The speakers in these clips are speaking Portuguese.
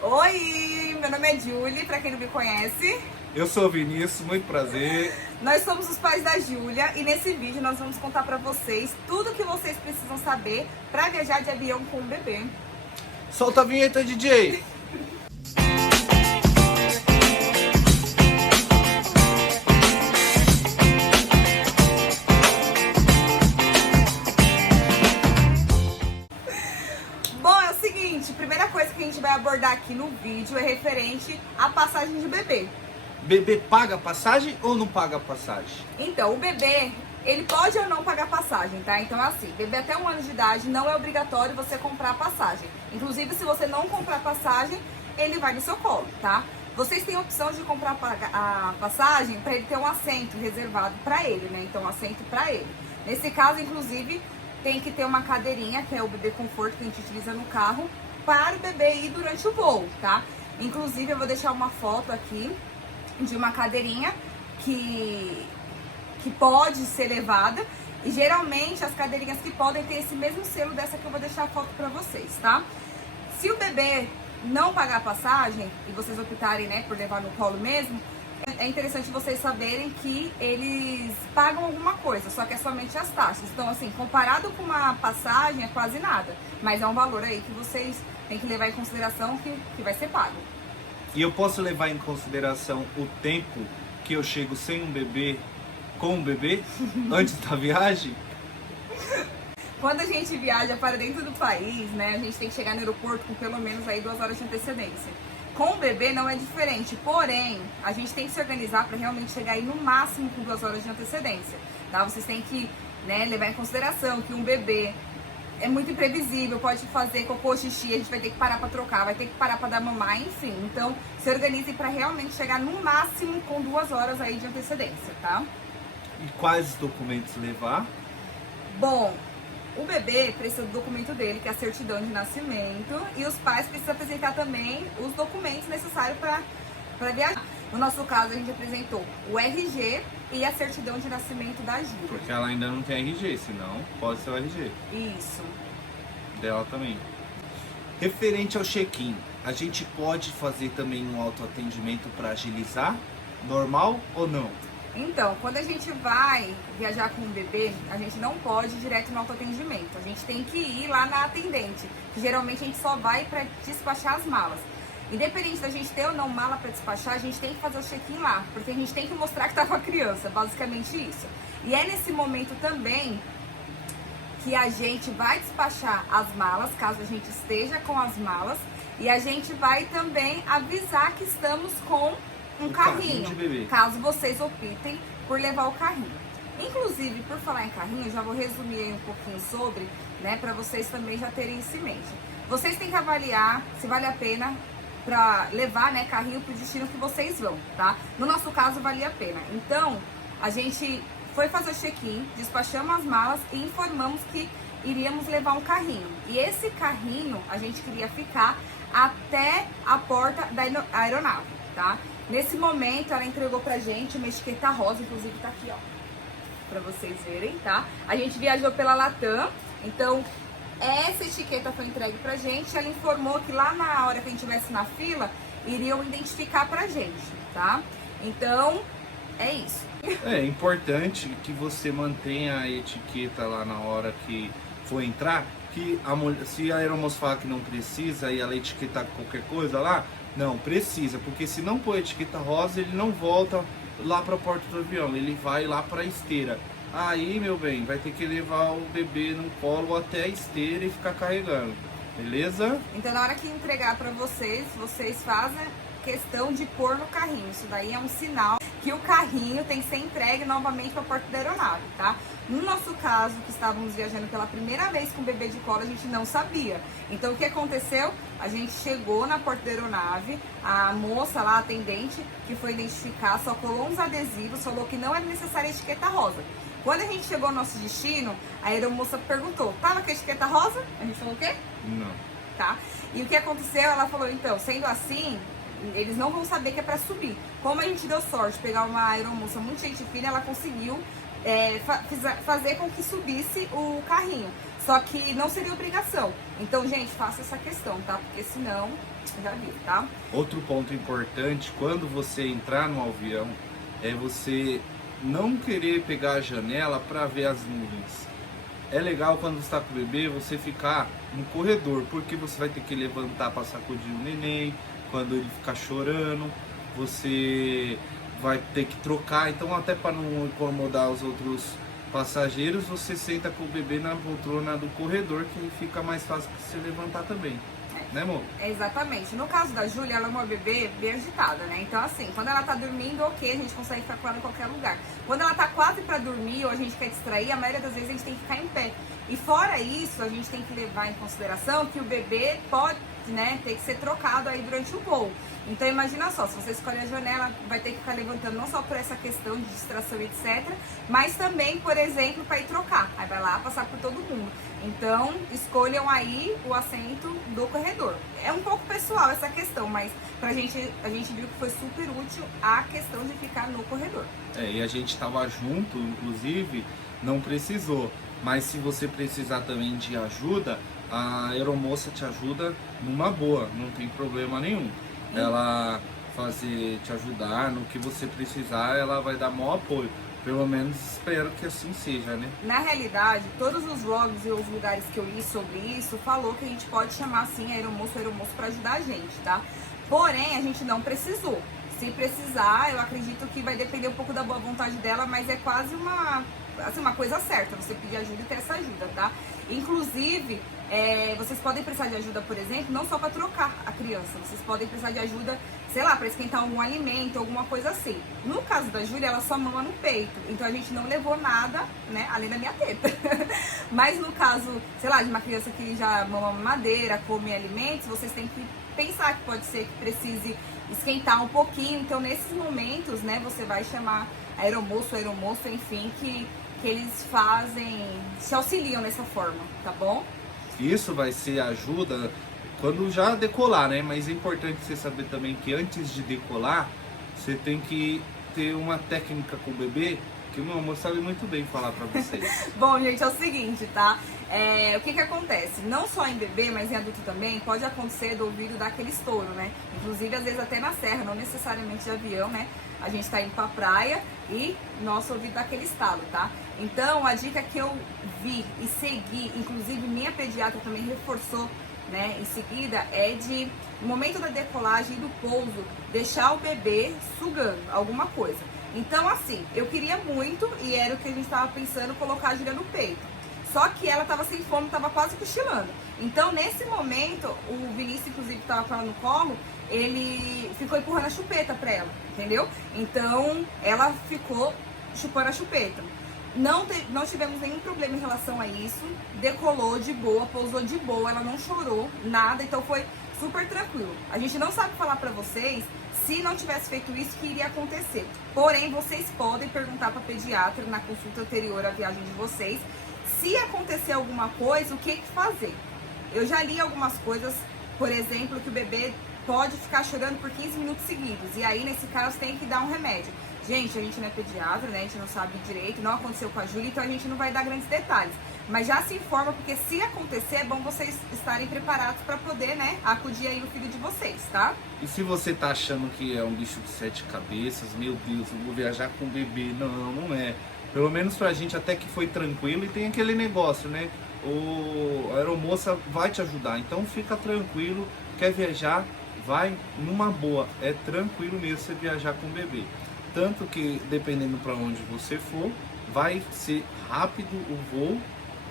Oi, meu nome é Julie, pra quem não me conhece. Eu sou o Vinícius, muito prazer. Nós somos os pais da Júlia e nesse vídeo nós vamos contar pra vocês tudo que vocês precisam saber pra viajar de avião com o bebê. Solta a vinheta, DJ! Bom, é o seguinte, a primeira coisa que a gente vai abordar aqui no vídeo é referente à passagem de bebê. Bebê paga passagem ou não paga passagem? Então, o bebê, ele pode ou não pagar passagem, tá? Então, assim, bebê até 1 ano de idade não é obrigatório você comprar passagem. Inclusive, se você não comprar passagem, ele vai no seu colo, tá? Vocês têm a opção de comprar a passagem para ele ter um assento reservado para ele, né? Então, um assento para ele. Nesse caso, inclusive, tem que ter uma cadeirinha, que é o bebê conforto que a gente utiliza no carro, para o bebê ir durante o voo, tá? Inclusive, eu vou deixar uma foto aqui de uma cadeirinha que pode ser levada. E geralmente as cadeirinhas que podem ter esse mesmo selo dessa que eu vou deixar a foto pra vocês, tá? Se o bebê não pagar a passagem e vocês optarem, né, por levar no colo mesmo, é interessante vocês saberem que eles pagam alguma coisa, só que é somente as taxas. Então, assim, comparado com uma passagem é quase nada, mas é um valor aí que vocês têm que levar em consideração que vai ser pago. E eu posso levar em consideração o tempo que eu chego sem um bebê, com um bebê, antes da viagem? Quando a gente viaja para dentro do país, né, a gente tem que chegar no aeroporto com pelo menos aí 2 horas de antecedência. Com o bebê não é diferente, porém, a gente tem que se organizar para realmente chegar aí no máximo com 2 horas de antecedência, tá? Vocês têm que, né, levar em consideração que um bebê é muito imprevisível, pode fazer cocô, xixi, a gente vai ter que parar para trocar, vai ter que parar para dar mamar, enfim. Então, se organizem para realmente chegar no máximo com 2 horas aí de antecedência, tá? E quais documentos levar? Bom, o bebê precisa do documento dele, que é a certidão de nascimento, e os pais precisam apresentar também os documentos necessários para viajar. No nosso caso, a gente apresentou o RG e a certidão de nascimento da Júlia. Porque ela ainda não tem RG, senão pode ser o RG Isso. dela também. Referente ao check-in, a gente pode fazer também um autoatendimento para agilizar? Normal ou não? Então, quando a gente vai viajar com um bebê, a gente não pode ir direto no autoatendimento. A gente tem que ir lá na atendente, que geralmente a gente só vai para despachar as malas. Independente da gente ter ou não mala para despachar, a gente tem que fazer o check-in lá, porque a gente tem que mostrar que tá com a criança, basicamente isso. E é nesse momento também que a gente vai despachar as malas, caso a gente esteja com as malas, e a gente vai também avisar que estamos com um carrinho, de bebê. caso vocês optem por levar o carrinho. Inclusive, por falar em carrinho, eu já vou resumir aí um pouquinho sobre, né, para vocês também já terem isso em mente. Vocês têm que avaliar se vale a pena para levar, né, carrinho pro destino que vocês vão, tá? No nosso caso, valia a pena. Então, a gente foi fazer o check-in, despachamos as malas e informamos que iríamos levar um carrinho. E esse carrinho, a gente queria ficar até a porta da aeronave, tá? Nesse momento, ela entregou pra gente uma etiqueta rosa, inclusive tá aqui, ó, pra vocês verem, tá? A gente viajou pela Latam, então essa etiqueta foi entregue pra gente. Ela informou que lá na hora que a gente estivesse na fila, iriam identificar pra gente, tá? Então, é isso. É importante que você mantenha a etiqueta lá na hora que for entrar, que se a aeromoça falar que não precisa e ela etiquetar qualquer coisa lá, não precisa, porque se não pôr etiqueta rosa, ele não volta lá para a porta do avião, ele vai lá para a esteira. Aí, meu bem, vai ter que levar o bebê no colo até a esteira e ficar carregando, beleza? Então, na hora que entregar pra vocês, vocês fazem questão de pôr no carrinho. Isso daí é um sinal que o carrinho tem que ser entregue novamente para a porta da aeronave, tá? No nosso caso, que estávamos viajando pela primeira vez com o bebê de colo, a gente não sabia. Então, o que aconteceu? A gente chegou na porta da aeronave, a moça lá, a atendente, que foi identificar, só colou uns adesivos, falou que não era necessária a etiqueta rosa. Quando a gente chegou ao nosso destino, a aeromoça perguntou, tava com a etiqueta rosa? A gente falou o quê? Não. Tá? E o que aconteceu? Ela falou, então, sendo assim, eles não vão saber que é pra subir. Como a gente deu sorte de pegar uma aeromoça muito gente fina, ela conseguiu fazer com que subisse o carrinho. Só que não seria obrigação. Então, gente, faça essa questão, tá? Porque senão, já viu, tá? Outro ponto importante, quando você entrar no avião, é você não querer pegar a janela para ver as nuvens. É legal quando você está com o bebê você ficar no corredor, porque você vai ter que levantar para sacudir o neném, quando ele ficar chorando, você vai ter que trocar, então até para não incomodar os outros passageiros, você senta com o bebê na poltrona do corredor, que fica mais fácil para você levantar também. Né, amor? Exatamente. No caso da Júlia, ela é uma bebê bem agitada, né? Então, assim, quando ela tá dormindo, ok, a gente consegue ficar com ela em qualquer lugar. Quando ela tá quase pra dormir ou a gente quer distrair, a maioria das vezes a gente tem que ficar em pé. E fora isso, a gente tem que levar em consideração que o bebê pode, né, ter que ser trocado aí durante o voo. Então imagina só, se você escolher a janela, vai ter que ficar levantando não só por essa questão de distração, etc, mas também, por exemplo, para ir trocar. Aí vai lá passar por todo mundo. Então escolham aí o assento do corredor. É um pouco pessoal essa questão, mas a gente viu que foi super útil a questão de ficar no corredor. E a gente estava junto, inclusive, não precisou. Mas se você precisar também de ajuda, a aeromoça te ajuda numa boa, não tem problema nenhum. Ela te ajudar no que você precisar, ela vai dar maior apoio. Pelo menos espero que assim seja, né? Na realidade, todos os blogs e os lugares que eu li sobre isso falou que a gente pode chamar assim aeromoço para ajudar a gente, tá? Porém, a gente não precisou. Se precisar, eu acredito que vai depender um pouco da boa vontade dela, mas é quase uma coisa certa, você pedir ajuda e ter essa ajuda, tá? Inclusive, vocês podem precisar de ajuda, por exemplo, não só para trocar a criança, vocês podem precisar de ajuda, sei lá, para esquentar algum alimento, alguma coisa assim. No caso da Júlia, ela só mama no peito, então a gente não levou nada, né, além da minha teta. Mas no caso, sei lá, de uma criança que já mama madeira, come alimentos, vocês têm que pensar que pode ser que precise esquentar um pouquinho, então nesses momentos, né, você vai chamar aeromoço, enfim, que eles se auxiliam nessa forma, tá bom? Isso vai ser ajuda quando já decolar, né? Mas é importante você saber também que antes de decolar, você tem que ter uma técnica com o bebê, que o meu amor sabe muito bem falar pra vocês. Bom, gente, é o seguinte, tá? O que acontece? Não só em bebê, mas em adulto também, pode acontecer do ouvido dar aquele estouro, né? Inclusive, às vezes até na serra, não necessariamente de avião, né? A gente tá indo pra praia e nosso ouvido dá aquele estalo, tá? Então, a dica que eu vi e segui, inclusive minha pediatra também reforçou, né, em seguida, é de, no momento da decolagem e do pouso, deixar o bebê sugando alguma coisa. Então, assim, eu queria muito, e era o que a gente tava pensando, colocar a Júlia no peito. Só que ela tava sem fome, tava quase cochilando. Então, nesse momento, o Vinícius, inclusive, que tava com ela no colo, ele ficou empurrando a chupeta pra ela, entendeu? Então, ela ficou chupando a chupeta. Não tivemos nenhum problema em relação a isso, decolou de boa, pousou de boa, ela não chorou, nada, então foi super tranquilo. A gente não sabe falar pra vocês se não tivesse feito isso, que iria acontecer. Porém, vocês podem perguntar pra pediatra na consulta anterior à viagem de vocês, se acontecer alguma coisa, o que fazer. Eu já li algumas coisas, por exemplo, que o bebê pode ficar chorando por 15 minutos seguidos, e aí nesse caso tem que dar um remédio. Gente, a gente não é pediatra, né? A gente não sabe direito, não aconteceu com a Júlia, então a gente não vai dar grandes detalhes. Mas já se informa, porque se acontecer, é bom vocês estarem preparados para poder, né, acudir aí o filho de vocês, tá? E se você tá achando que é um bicho de 7 cabeças, meu Deus, eu vou viajar com o bebê. Não, não é. Pelo menos pra gente até que foi tranquilo, e tem aquele negócio, né? A aeromoça vai te ajudar, então fica tranquilo, quer viajar, vai numa boa. É tranquilo mesmo você viajar com o bebê. Tanto que, dependendo para onde você for, vai ser rápido o voo,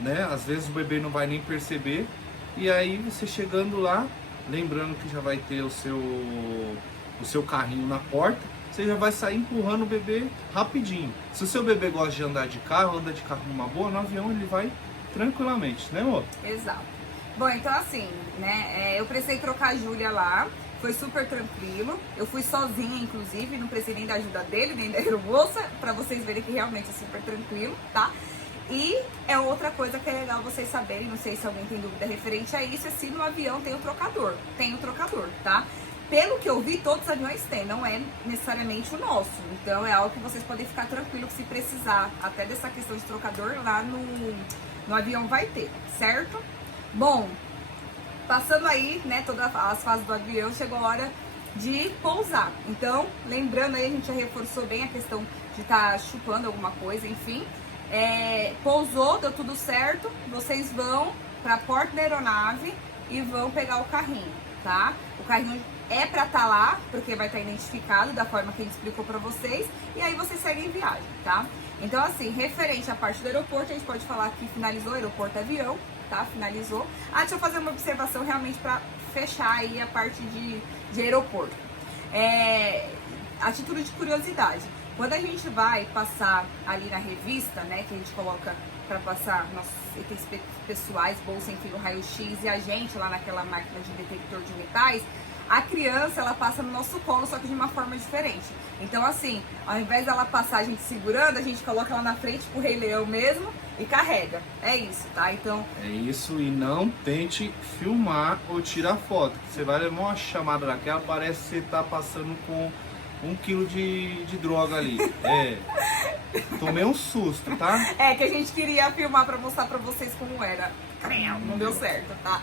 né? Às vezes o bebê não vai nem perceber. E aí você chegando lá, lembrando que já vai ter o seu carrinho na porta, você já vai sair empurrando o bebê rapidinho. Se o seu bebê gosta de andar de carro, anda de carro numa boa, no avião ele vai tranquilamente, né, amor? Exato. Bom, então assim, né? Eu precisei trocar a Júlia lá. Foi super tranquilo, eu fui sozinha, inclusive, não precisei nem da ajuda dele, nem da aeromoça, pra vocês verem que realmente é super tranquilo, tá? E é outra coisa que é legal vocês saberem, não sei se alguém tem dúvida referente a isso, é se no avião tem o trocador. Tem o trocador, tá? Pelo que eu vi, todos os aviões têm, não é necessariamente o nosso. Então é algo que vocês podem ficar tranquilos se precisar, até dessa questão de trocador lá no avião vai ter, certo? Bom, passando aí, né, todas as fases do avião, chegou a hora de pousar. Então, lembrando aí, a gente já reforçou bem a questão de estar chupando alguma coisa, enfim. Pousou, deu tudo certo, vocês vão para a porta da aeronave e vão pegar o carrinho, tá? O carrinho é para estar lá, porque vai estar identificado da forma que a gente explicou para vocês, e aí vocês seguem viagem, tá? Então, assim, referente à parte do aeroporto, a gente pode falar que finalizou o aeroporto avião, tá? Finalizou. Deixa eu fazer uma observação realmente para fechar aí a parte de aeroporto. A título de curiosidade, quando a gente vai passar ali na revista, né, que a gente coloca para passar nossos itens pessoais, bolsa, enfim, o raio-x e a gente lá naquela máquina de detector de metais, a criança, ela passa no nosso colo, só que de uma forma diferente. Então, assim, ao invés dela passar a gente segurando, a gente coloca ela na frente pro Rei Leão mesmo e carrega. É isso, tá? Então... É isso, e não tente filmar ou tirar foto, que você vai levar uma chamada daquela, parece que você tá passando com 1 quilo de droga ali. Tomei um susto, tá? Que a gente queria filmar pra mostrar pra vocês como era. Não deu certo, tá?